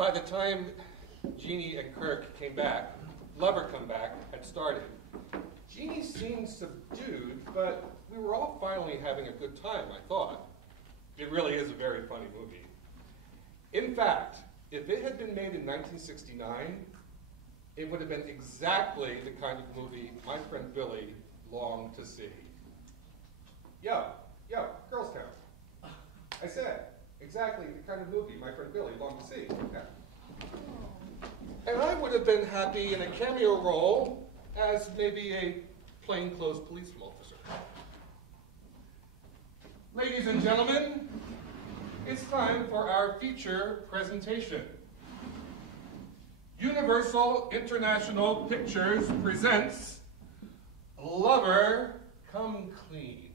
By the time Jeannie and Kirk came back, Lover Come Back had started. Jeannie seemed subdued, but we were all finally having a good time, I thought. It really is a very funny movie. In fact, if it had been made in 1969, it would have been exactly the kind of movie my friend Billy longed to see. Yo, Girls Town. I said, exactly the kind of movie my friend Billy longed to see. Yeah. And I would have been happy in a cameo role as maybe a plainclothes police officer. Ladies and gentlemen, it's time for our feature presentation. Universal International Pictures presents Lover Come Clean.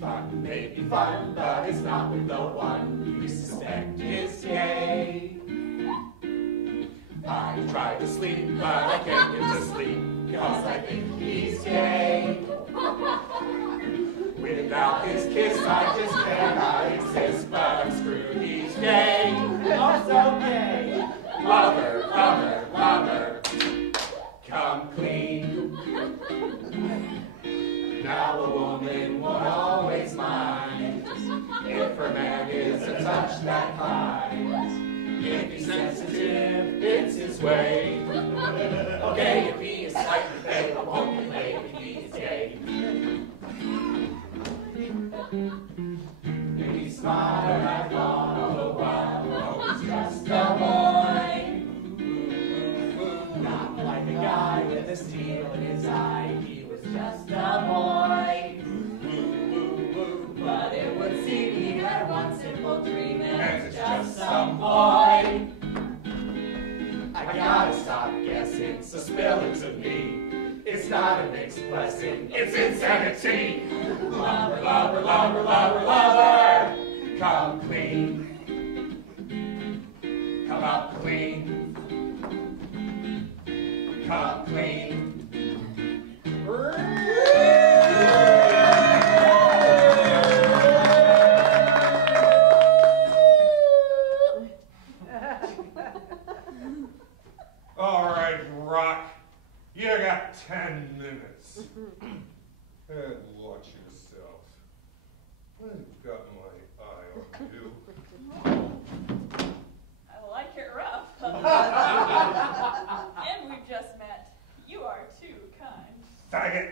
Fun may be fun, but it's not with the one you suspect is gay. I try to sleep, but I can't get to sleep, cause I think he's gay. Without his kiss, I just cannot exist, but I'm screwed, he's gay. Also gay. Lover, lover, lover, come clean. Now a woman won't always mind if her man is a touch that kind. If he's sensitive, it's his way. Okay, if he is slightly gay, I won't be late if he is gay. If he's smart and I've gone all the while, oh, he's just a boy. Not like a guy with a steel in his eye, he was just a boy. But it would seem he had one simple dream, and it's just some boy. I gotta stop guessing, so spill it to me. It's not a mixed blessing, it's insanity. Lover, lover, lover, lover, lover, come clean. Come out clean. Come clean. All right, Rock, you got 10 minutes. And watch yourself. I've got my eye on you. I like it rough. And we've just met. You are too kind. Faggot!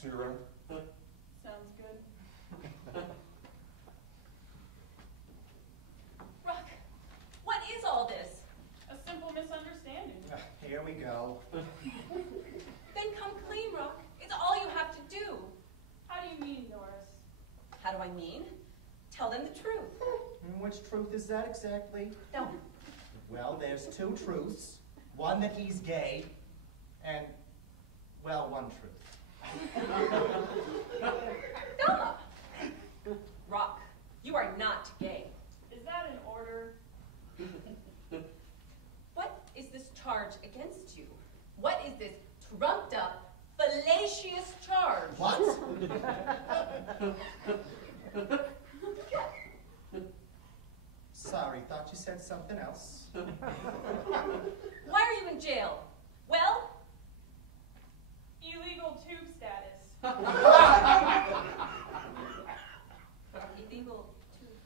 See you around? Sounds good. Rock, what is all this? A simple misunderstanding. Here we go. Then come clean, Rock. It's all you have to do. How do you mean, Doris? How do I mean? Tell them the truth. Which truth is that exactly? No. Well, there's two truths. One that he's gay, and, well, one truth. Stop! Rock, you are not gay. Is that an order? What is this charge against you? What is this trumped up, fallacious charge? What? Sorry, thought you said something else. Why are you in jail? Well? Illegal tube status. Illegal tube.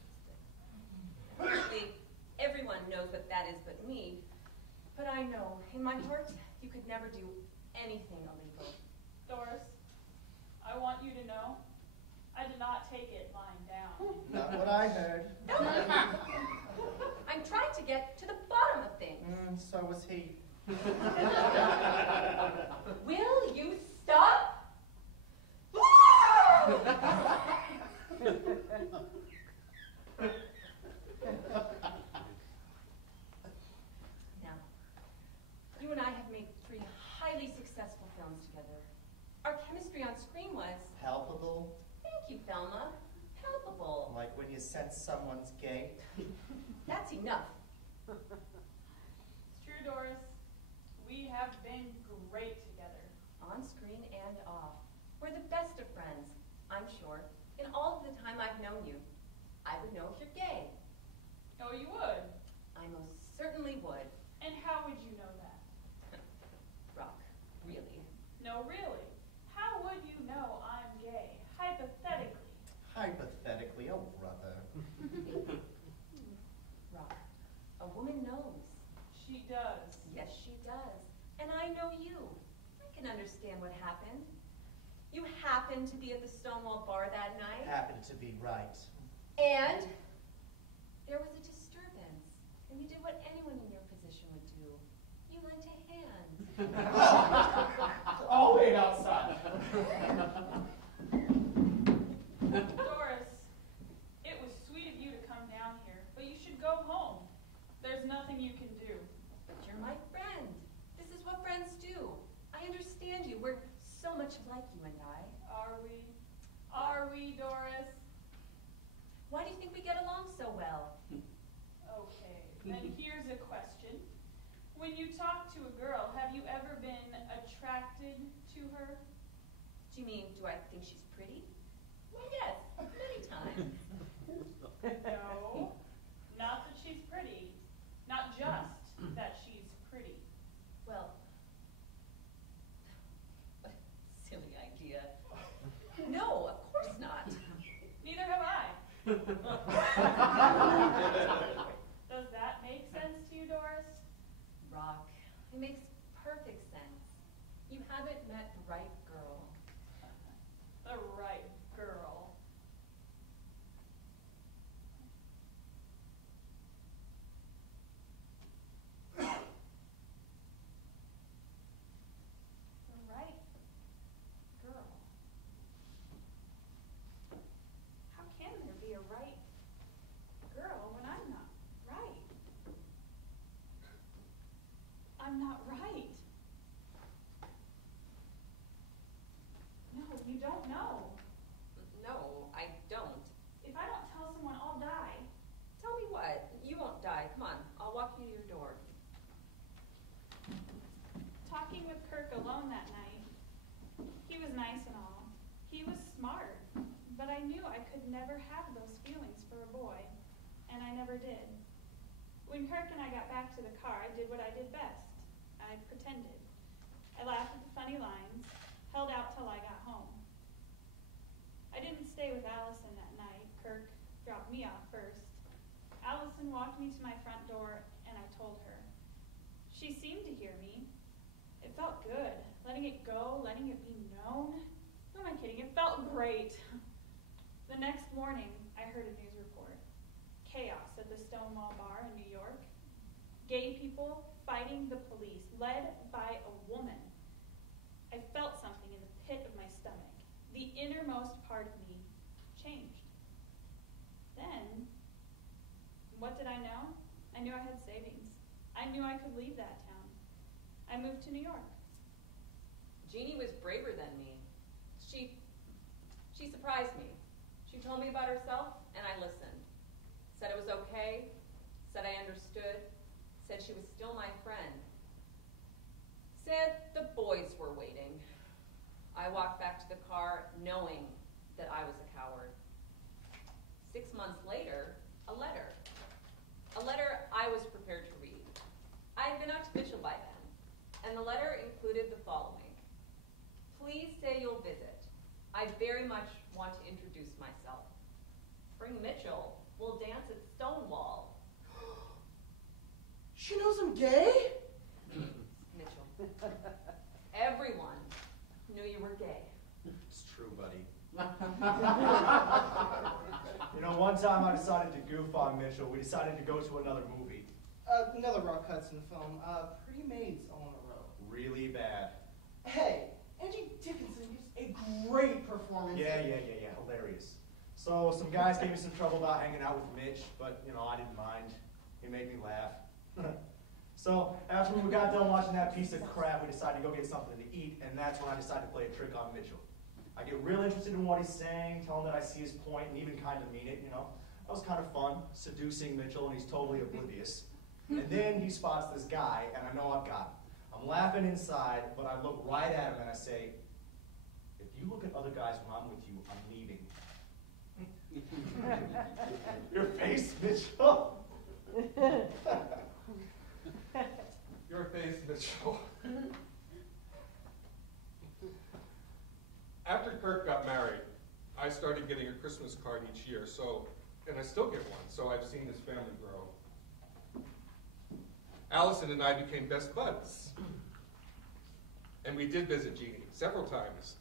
Everyone knows what that is but me. But I know, in my heart, you could never do anything illegal. Doris, I want you to know, I did not take it lying down. Not what I heard. I'm trying to get to the bottom of things. So was he. Will you stop? Now, you and I have made 3 highly successful films together. Our chemistry on screen was... Palpable? Thank you, Thelma. Palpable. Like when you sense someone's gay? That's enough. It's true, Doris. We have been great together. On screen and off. We're the best of friends, I'm sure. In all of the time I've known you, I would know if you're gay. Oh, you would? I most certainly would. And how would you know that? Rock, really? No, really. How would you know I'm gay? Hypothetically. Hypothetically, oh brother. Rock, a woman knows. She does. Yes, she does. And I know you. I can understand what happened. You happened to be at the Stonewall bar that night. Happened to be right. And there was a disturbance. And you did what anyone in your position would do. You lent a hand. I'll wait outside. Doris, it was sweet of you to come down here, but you should go home. There's nothing you can do. But you're my friend. This is what friends do. I understand you. We're so much like you and I. Are we? Are we, Doris? Why do you think we get along so well? Okay, then here's a question. When you talk to a girl, have you ever been attracted to her? Do you mean, do I think she's pretty? Well, yes, many times. No, not that she's pretty. Not just that she's pretty. Well, what a silly idea. No, of course not. Neither have I. Does that make sense to you, Doris? Rock, it makes perfect sense. You haven't met the right girl. The right girl. The right girl. How can there be a right girl when I'm not right? I'm not right. No, you don't know. No, I don't. If I don't tell someone, I'll die. Tell me what? You won't die. Come on, I'll walk you to your door. Talking with Kirk alone that night, he was nice and all. He was smart, but I knew I could never have those feelings for a boy, and I never did. When Kirk and I got back to the car, I did what I did best. I pretended. I laughed at the funny lines, held out till I got home. I didn't stay with Allison that night. Kirk dropped me off first. Allison walked me to my front door, and I told her. She seemed to hear me. It felt good, letting it go, letting it be known. Who am I kidding? It felt great. The next morning, I heard a news report. Chaos at the Stonewall bar in New York. Gay people fighting the police, led by a woman. I felt something in the pit of my stomach. The innermost part of me changed. Then, what did I know? I knew I had savings. I knew I could leave that town. I moved to New York. Jeannie was braver than me. She surprised me. She told me about herself, and I listened. Said it was okay, said I understood, said she was still my friend. Said the boys were waiting. I walked back to the car knowing that I was a coward. 6 months later, a letter. A letter I was prepared to read. I had been out to Mitchell by then, and the letter included the following. Please say you'll visit. I very much want to introduce myself. Bring Mitchell. We'll dance at Stonewall. She knows I'm gay? Mitchell. Everyone knew you were gay. It's true, buddy. You know, one time I decided to goof on Mitchell. We decided to go to another movie. Another Rock Hudson film. Pretty Maids all in a row. Really bad. Hey, Angie Dickinson gives a great performance. Yeah, hilarious. So some guys gave me some trouble about hanging out with Mitch, but, you know, I didn't mind. He made me laugh. So after we got done watching that piece of crap, we decided to go get something to eat, and that's when I decided to play a trick on Mitchell. I get real interested in what he's saying, tell him that I see his point, and even kind of mean it, you know. That was kind of fun, seducing Mitchell, and he's totally oblivious. And then he spots this guy, and I know I've got him. I'm laughing inside, but I look right at him and I say, if you look at other guys when I'm with you, I'm leaving. Your face, Mitchell. Your face, Mitchell. After Kirk got married, I started getting a Christmas card each year, and I still get one, so I've seen his family grow. Allison and I became best buds. And we did visit Jeannie several times.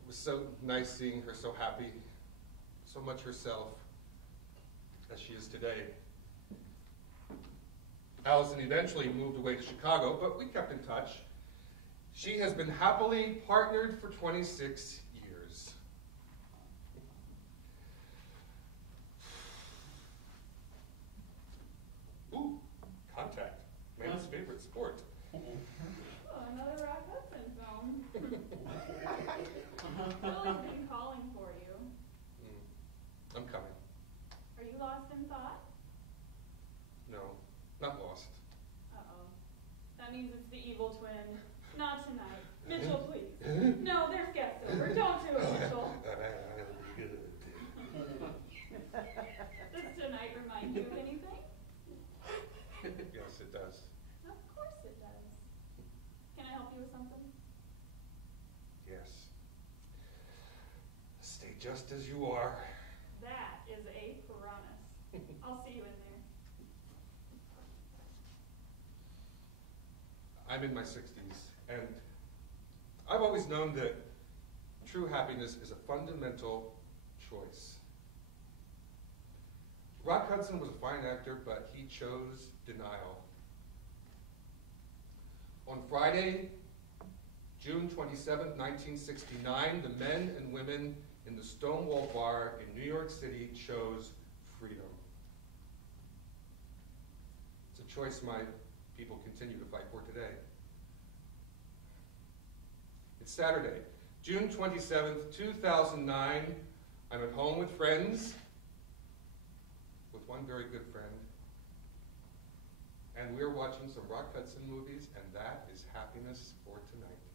It was so nice seeing her so happy, so much herself as she is today. Allison eventually moved away to Chicago, but we kept in touch. She has been happily partnered for 26 years. Ooh, contact, man's favorite sport. Oh, another Rock Hudson film. Lily's been calling for you. I'm coming. Are you lost in thought? No, not lost. Uh-oh. That means it's the evil twin. Not tonight. Mitchell, please. No, there's guests over. Don't do it, Mitchell. Does tonight remind you of anything? Yes, it does. Of course it does. Can I help you with something? Yes. Stay just as you are. That is a promise. I'll see you in there. I'm in my 60s, and I've always known that true happiness is a fundamental choice. Rock Hudson was a fine actor, but he chose denial. On Friday, June 27, 1969, the men and women in the Stonewall bar in New York City chose freedom. It's a choice my people continue to fight for today. It's Saturday, June 27th, 2009. I'm at home with friends, with one very good friend, and we're watching some Rock Hudson movies, and that is happiness for tonight.